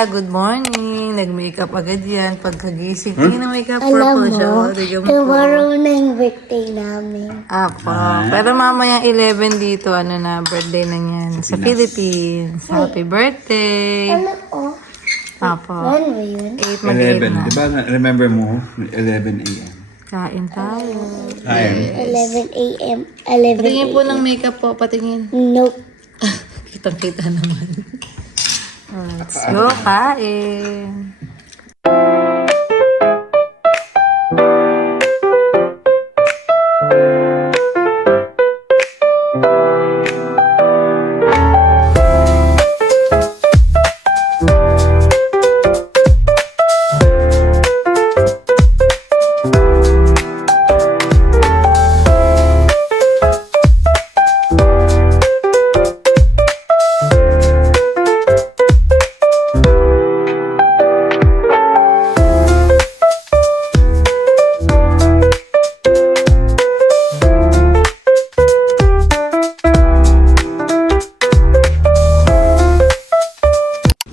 Good morning. Nag-makeup agad yan. Pagkagising, tingin na makeup Alam purple siya. mo, O, tignan mo po. tomorrow na yung birthday namin. Apo. Pero mamaya 11 dito, birthday na yan. Sa Philippines. Happy birthday. Ano ko? Apo. Ano ba yun? 8 mag-8 na. Di ba, remember mo? 11 a.m. Kain tayo. Hi. 11 a.m. 11 Patingin po ng makeup po. Patingin. Nope. Kitang-kita naman. Let's go, kain.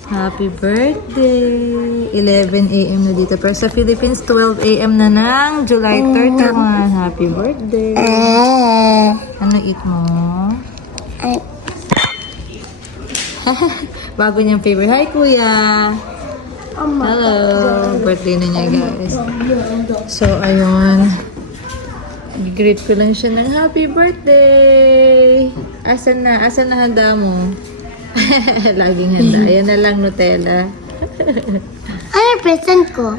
Happy birthday! 11 a.m. na dito. Pero sa Philippines, 12 a.m. na ng July 31. Happy birthday! Ano eat mo? Bago niyang favorite. Hi, Kuya! Hello! Birthday na niya, guys. So, ayun. Greet ko lang siya ng happy birthday! Asan na handa mo? Laging handa. Ayan na lang, Nutella. Ano present ko?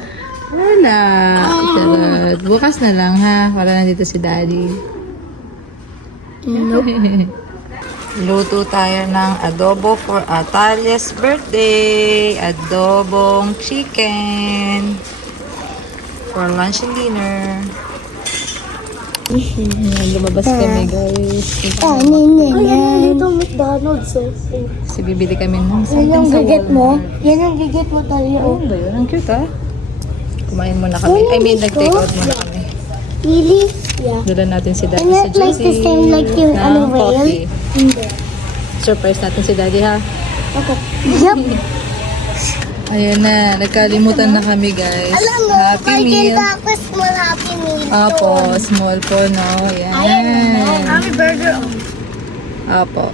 Wala. Charot. Bukas na lang, ha? Para nandito si Daddy. Luto tayo ng adobo for Atalia's birthday. Adobong chicken. For lunch and dinner. Lumabas kami, guys. Dito McDonald's. Kasi bibili kami ng Yan something yung sa gigit Walmart. mo. Yan yung gigit mo tayo. Ano ba yun? Ang cute, ha? Kumain muna kami. I mean, nag-take out muna kami. Really? Yeah. Dala natin si Daddy And sa it like the Josie. same like yung ng ano whale? coffee. Hindi. Surprise natin si Daddy, ha? Okay. Yup. Ayan na. Nagkalimutan na kami, guys. Alam mo, Happy meal. tapos small happy meal. Apo, small po, no? Ayan. Happy burger. Apo.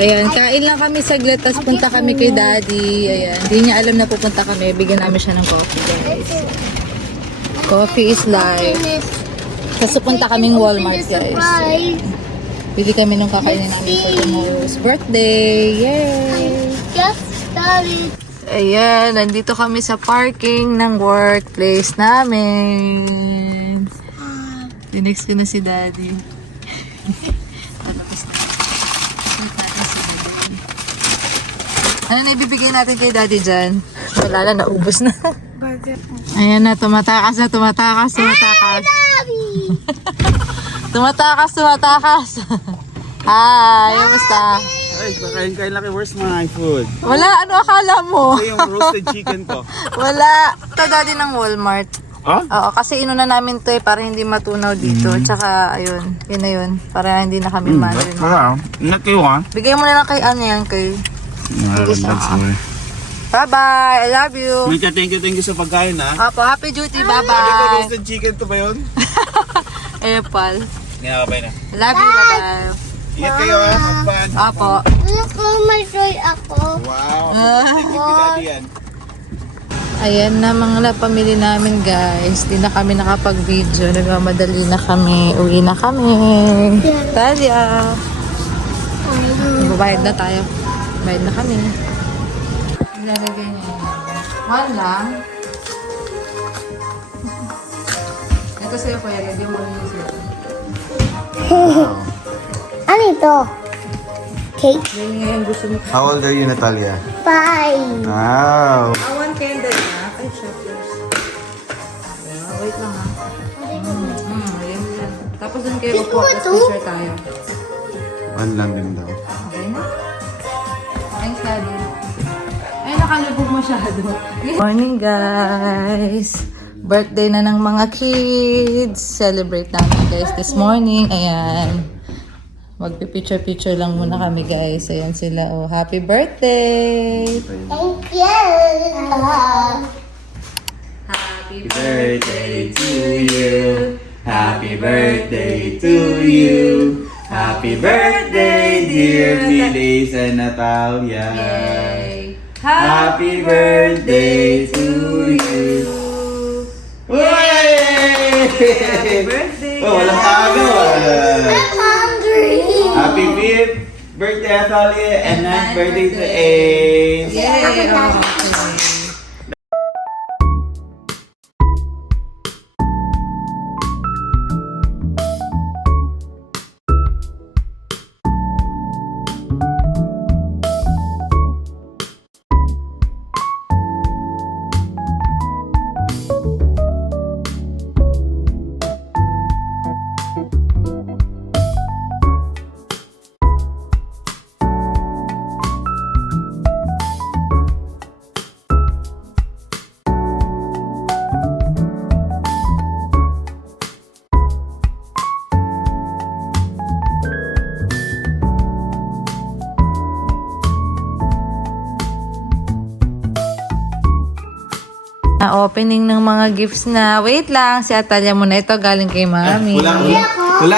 Ayan, kain lang kami saglit, tapos punta kami kay Daddy. Ayan, hindi niya alam na pupunta kami. Bigyan namin siya ng coffee, guys. Coffee is life. Tapos punta kaming Walmart, guys. Bili kami nung kakainin namin for tomorrow's birthday. Yay! Just started. Ayan, nandito kami sa parking ng workplace namin. Dinext ko na si Daddy. Tapos na. Wait natin si Daddy. Ano na ibibigay natin kay Daddy dyan? Wala na, naubos na. Burger. Ayan na, tumatakas na, tumatakas. Daddy! Tumatakas. Hi, kamusta? Ay, kakain laki. Where's my food? Wala, ano akala mo? Ito yung roasted chicken ko. Wala. Ito Daddy ng Walmart. Ha? Oo, kasi inuna namin to para hindi matunaw dito. Tsaka, ayun, yun na yun. Para hindi na kami manurin. Wala. Ingat kayo, ha? Bigay mo na lang kay ano yan, kay... Bye-bye! I love you! Mika, thank you sa pagkain, ha? Apo, happy duty! Ano ba Bye-bye! roasted chicken to ba yun? Apple. Nakakabay na. I love you! Bye-bye! Ingat kayo, ha? Magpan. Apo. Ano ko, may joy ako. Wow. Thank you, Daddy, yan. Ayan na mga pamilya namin, guys. Di na kami nakapag-video. Nagmamadali na kami. Uwi na kami. Talia! Magbabayad na tayo. Bayad na kami. Ilalagay niya. One lang. Ito sa'yo, Kuya. Lagyan mo rin yung sa'yo. Ano ito? Cake? Yan ngayon gusto mo. How old are you, Natalia? 5. Wow. One candle na. Ay, shutters. Wait lang, ha. Ayan yan. Tapos dun kayo upo. Tapos picture tayo. One lang din daw. Okay na? Thanks, Daddy. Ay, nakalubog masyado. Morning, guys. Birthday na ng mga kids. Celebrate namin, guys, this morning. Ayan. Magpipicture-picture lang muna kami, guys. Ayan sila. Oh, happy birthday! Thank you. Happy Birthday to you. Happy birthday to you. Happy birthday, dear Melissa Natalia. Yay! Happy birthday to you. Yay! Happy birthday! Oh, walang tago. I'm hungry. Happy 5th birthday, Natalia, and 9th birthday to Ace. Yay! Oh, okay. Opening ng mga gifts na. Wait lang, si Atalia muna. Ito galing kay Mami. Wala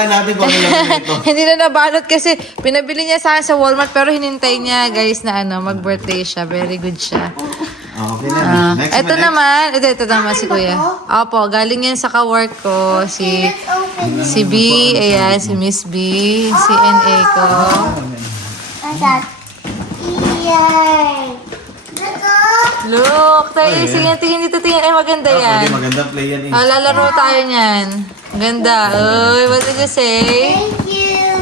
natin kung ano lang ito. Hindi na nabalot kasi pinabili niya sa akin sa Walmart pero hinintay niya guys na mag-birthday siya. Very good siya. Okay na. Next Ito naman, ito naman si Kuya. Opo, galing yan sa ka-work ko. Si B, ayan, si Miss B, si NA ko. What's that? Yay. Look, tayo, sige, tingin dito, tingin. Ay, maganda yan. Maganda play yan eh. Lalaro tayo niyan. Ganda. Uy, what did you say? Thank you.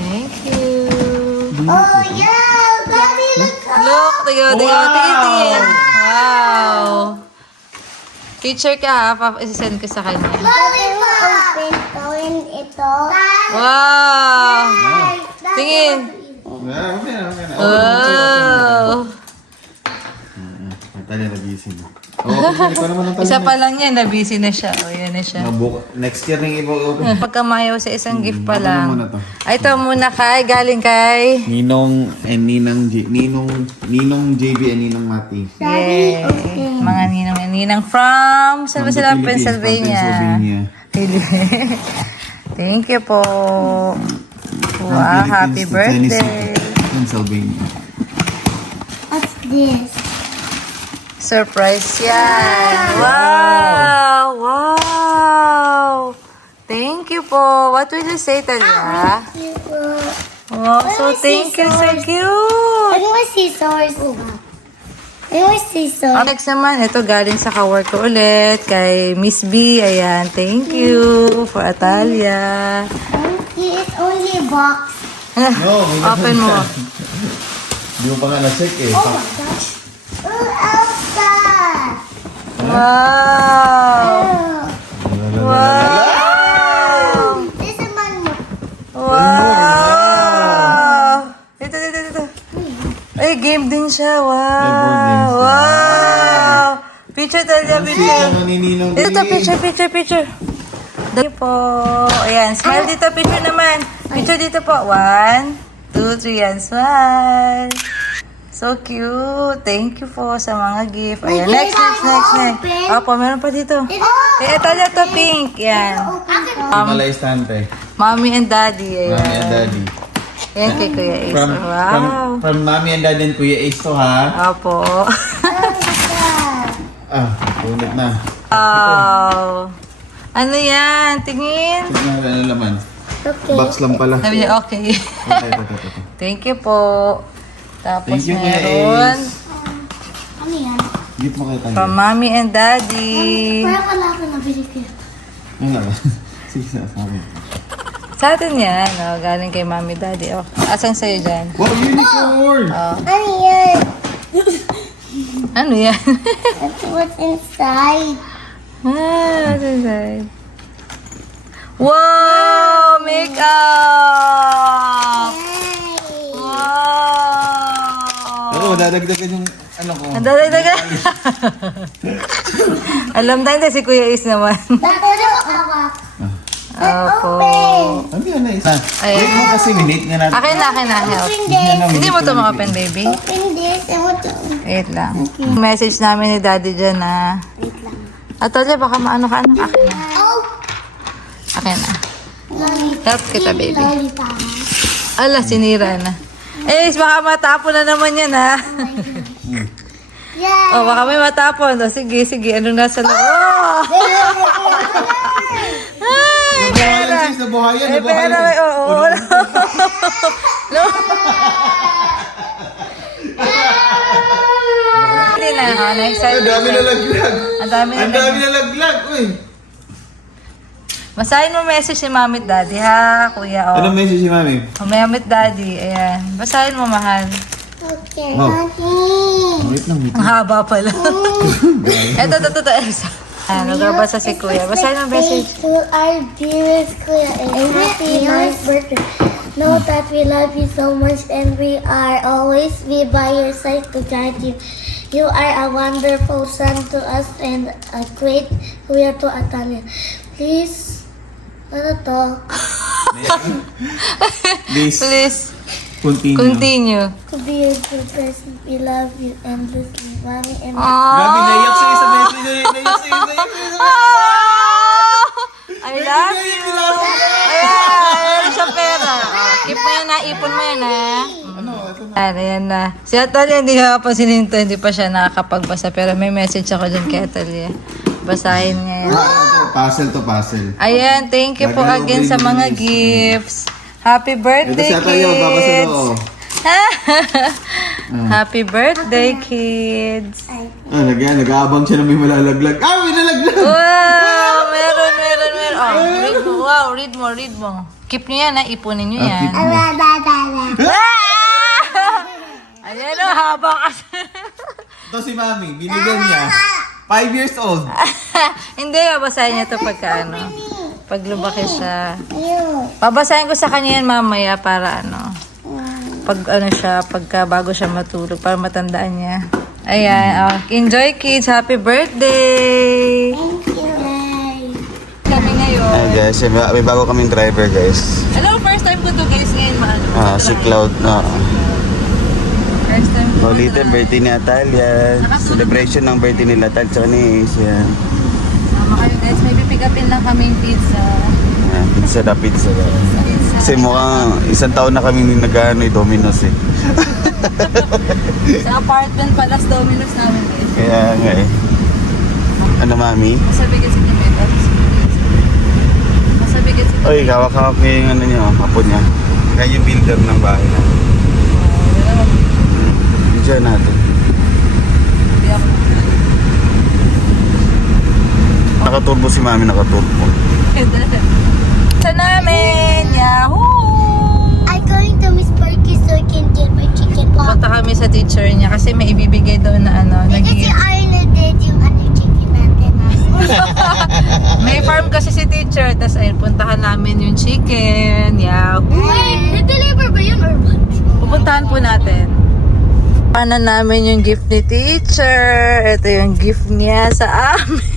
Thank you. Oh, yeah. Daddy, look. Look, tingin. Wow. Picture ka ha, isasend ko sa kanya. Lollipop. Open ito. Wow. Tingin. Okay na. Wow. Natalia na busy na. Okay, ikaw naman Natalia. Isa pa lang yan, na-busy na siya. O, yan na siya. Next year ring i-open. Pagkamayaw sa isang gift pa lang. muna to? Ay, ito muna galing kay... Ninong and Ninong JB and Ninong Mati. Yay. Mga ninong and ninang from... Saan ba From the sila? Philippines, from Pennsylvania. Thank you po. Wow, happy birthday. Pennsylvania. What's this? Surprise yan. Wow. Thank you po. What will you say, Talia? Wow, so thank you. So cute. Ano yung scissors? Ano yung scissors? Next naman, ito galing sa ka-work ko ulit kay Miss B. Ayan, thank you for Atalia. It's only a box. No, Open mo. Hindi mo pa nga na-check eh. Oh my gosh. Oh, Elsa. Wow. Wow. This is my Wow. Dito. Ay, game din siya. board games Wow. na. Wow. Picture, Talia, picture. Ninong Dito, picture. Dito po. Ayan, smile dito, picture naman. Picture dito po. 1, 2, 3, yan. Smile. So cute. Thank you po sa mga gift. Ayan, next. Opo, meron pa dito. Ito na to, pink. Yan. Nala istante. Mommy and Daddy. Ayan. Mommy and Daddy. Ayan kay Kuya Ace. Wow. From Mommy and Daddy and Kuya Ace to ha. Opo. Ulit na. Wow. Ano yan? Tingin. Tignan natin ano laman. Okay. Box lang pala. Sabi niya, okay. Ito. Thank you po. Tapos Thank you, Kuya meron Ace. Ano yan? Gift mo kay Tanya. from Mommy and Daddy. Parang wala ako nabili ko. Ano nga ba? Sige sa akin. Sa atin yan. Oh, galing kay Mommy Daddy. Oh, asang sa'yo dyan? Wow, unicorn! Ano yan? Ano yan? That's what's inside. What's inside? Wow! Makeup! Yay! Wow! Oo, dadagdagan yung ano ko. Ang dalaga. Alam tayo si Kuya Is naman. Pero ako. Opo. Ano yan na isa? Ayan. Wait mo kasi minute nga natin. Akin na, help. Open this. Hindi mo ito ma-open, baby. Open this. I want to. Wait lang. Message namin ni daddy dyan na. Wait lang. Atolye, baka maano ka na. Akin na. Oh! Akin na. Lollipop. Help kita, baby. Lollipop. Ala, sinira na. Baka matapon na naman yan, ha? Yeah. Oh, baka may matapon. O, sige. Anong nasa loob? Oh! Ay, pera. Nabuhayan, Ay, pera. Oo. Hindi na, ha? Na-excited. Ang dami na laglag. Ang dami na Ang dami na laglag. Uy. Basahin mo message si Mami at Daddy, ha, kuya? Oh. Anong message si Mami? Oh, Mami at Daddy, ayan. Basahin mo, mahal. Okay, Oh. Daddy. Wait lang, wait Ang haba pala. Ito. Ayan, nagbabasa si kuya. Basahin mo message. To our dearest Kuya and happy nice birthday. Know that we love you so much and we are always be by your side to guide you. You are a wonderful son to us and a great Kuya to Atalia. Please, ano to? Please, Please, continue. continue. To be your good person, we love you endlessly. Mommy and Grabe, naiyak siya sa message. Naiyak siya. I love you. Ayan siya pera. Oh, keep mo yan, ha. Ipon mo yan, ha. Ayan na. Si Atalia, hindi ka pa sininto. Hindi pa siya nakakapagbasa. Pero may message ako dyan kay Atalia. Basahin niya yan. Puzzle to puzzle. Ayan, thank you po again sa mga gifts. Happy Ito birthday, si Atalia, magbabasa na kids! ako. Happy birthday, kids! Nag-aabang siya na may malalaglag. May nalaglag! Wow! Meron. Oh, read mo. Keep nyo yan, ha? Ipunin nyo yan. Keep mo. Ayan o, haba kasi. Ito si Mami, binigyan niya. 5 years old. Hindi, babasahin niya ito pagka ano. Pag lumaki siya. you. Babasahin ko sa kanya yan mamaya para ano. Pag ano siya, pagka bago siya matulog, para matandaan niya. Ayan, enjoy kids, happy birthday! Thank you. Kami ngayon. Ay guys, may bago kaming driver guys. Hello, first time ko to guys ngayon, mahal. Si Cloud na. First time ko. Ulitin, birthday ni Atalia. Celebration ng birthday nila Tal sa ni Asia. Sama kayo guys, may pipigapin lang kaming pizza. Pizza guys. Kasi mukhang isang taon na kami nag-ano Domino's eh. Sa apartment pala, sa Domino's namin guys. Kaya nga eh. Ano Mami? Masabigat si Timeta. Masabigat si Oy, kawak-kawak niya yung ano niya, apo niya. Kaya yung builder ng bahay na. Video natin. Nakaturbo si Mami, nakaturbo. Sa namin! Yahoo! I'm going to Miss Parky so I can get my chicken pop. Punta kami sa teacher niya kasi may ibibigay daw na ano. Kasi Arnold did yung ano chicken natin. May farm kasi si teacher. Tapos ayun, puntahan namin yung chicken. Yahoo! Wait, na-deliver ba yun or what? Pupuntahan po natin. Paano namin yung gift ni teacher. Ito yung gift niya sa amin.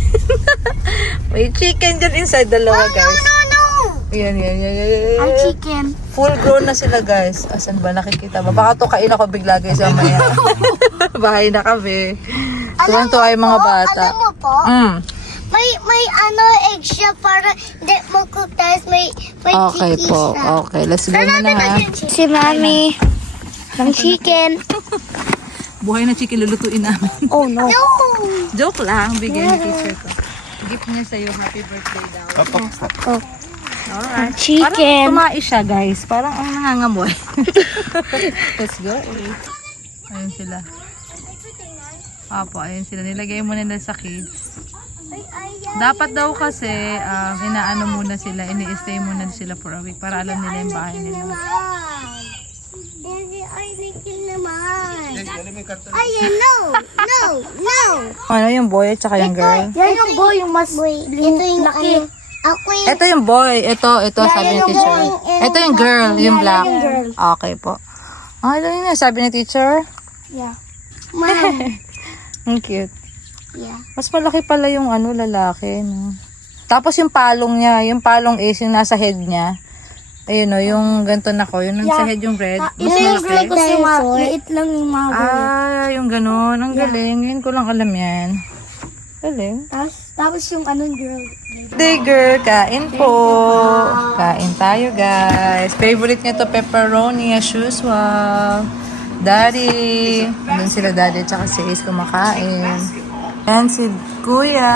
May chicken dyan inside. Dalawa guys. No. Yan. Ang chicken. Full grown na sila guys. Asan ba nakikita ba? Baka to kain ako bigla guys mamaya. Bahay na kami. Tuwang-tuwa yung mga bata. Alam mo po, may ano egg siya para hindi magkutas. May Okay chicken po. siya. Okay, let's go na ha. Si Mami. Ng chicken. Buhay na chicken lulutuin namin. Oh no. Joke lang. Bigyan ni teacher ko. Gift niya sa'yo. Happy birthday daw. Oh. Alright. Chicken. Parang tumais siya guys. Parang ang nangangamoy. Let's go. Ayun sila. Apo, ayun sila. Nilagay mo nila sa cage. Dapat daw kasi inaano muna sila, ini-stay muna sila for a week para alam nila yung bahay nila. Ay, Nicky naman. Ay, no. Ano yung boy at saka yung girl? Yan yung boy, yung mas ito yung laki. Ako yung Ito yung boy. Ito sabi ni yung teacher. boy. Ito yung girl, yung black. yung girl. Okay po. Ano yun sabi ni teacher? Yeah. Mom. Ang cute. Yeah. Mas malaki pala yung lalaki, no? Tapos yung palong niya, yung palong is yung nasa head niya. Ayun o, yung ganito na ko. Yung nasa head yung red. Ito yung girl kasi maliit lang yung mga girl. Ah, yung ganun. Ang galing. Ngayon ko lang alam yan. Galing. Tapos yung anong girl. Day girl, kain po. Kain tayo guys. Favorite niya to pepperoni as usual. Daddy. Doon sila daddy at saka si Ace kumakain. And si Kuya.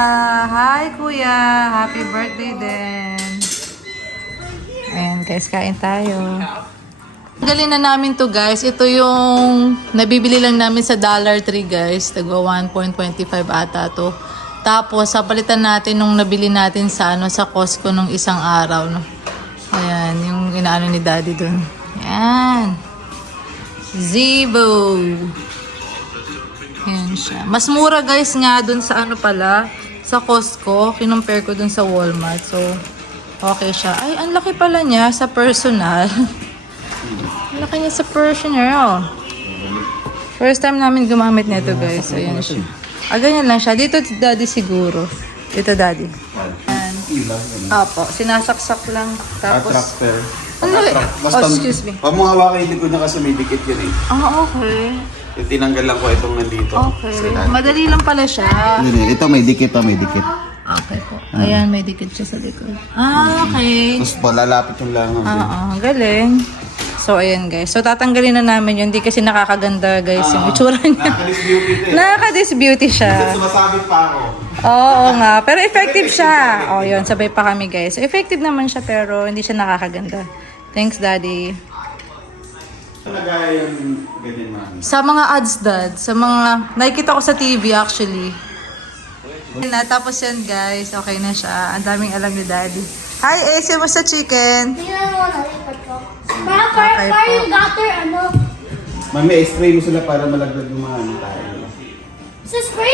Hi Kuya. Happy birthday din. Ayan guys, kain tayo. Galing na namin to guys. Ito yung nabibili lang namin sa Dollar Tree guys. Tagwa 1.25 ata to. Tapos, sapalitan natin nung nabili natin sa, sa Costco nung isang araw. No? Ayan, yung inaano ni Daddy dun. Ayan. Zeebo. Ayan siya. Mas mura guys nga dun sa pala, sa Costco. Kinumpare ko dun sa Walmart. So, okay siya. Ay, ang laki pala niya sa personal. Ang laki niya sa personal. First time namin gumamit nito guys. Ayan siya. Ganyan lang siya. Dito daddy siguro. Dito daddy. Ayan. Opo, sinasaksak lang. Tapos, Attractor. ano oh, excuse me. Huwag mo hawakan yung likod na kasi may dikit yun eh. Okay. Yung tinanggal lang ko itong nandito. Okay. Madali lang pala siya. Ito may dikit may dikit. Okay po. Ayan, may dikit siya sa likod. Okay. Tapos lalapit yung langaw. Galing. So, ayan guys. So, tatanggalin na namin yun. Hindi kasi nakakaganda guys yung itsura niya. Nakakalis beauty ito eh. Nakaka-this beauty siya. Sumasabit pa ako. Oo nga. Pero effective siya. Oh, yun. Sabay pa kami guys. So, effective naman siya pero hindi siya nakakaganda. Thanks, Daddy. Talaga yung ganyan mami. Sa mga ads, Dad. Sa mga... Nakikita ko sa TV actually. Tapos yan guys. Okay na siya. Ang daming alam ni Daddy. Hi, Ace. Mo sa chicken. Tingnan mo, nalipat ko. Para yung gutter, Mami, spray mo sila para malaglag yung mga tayo. Sa spray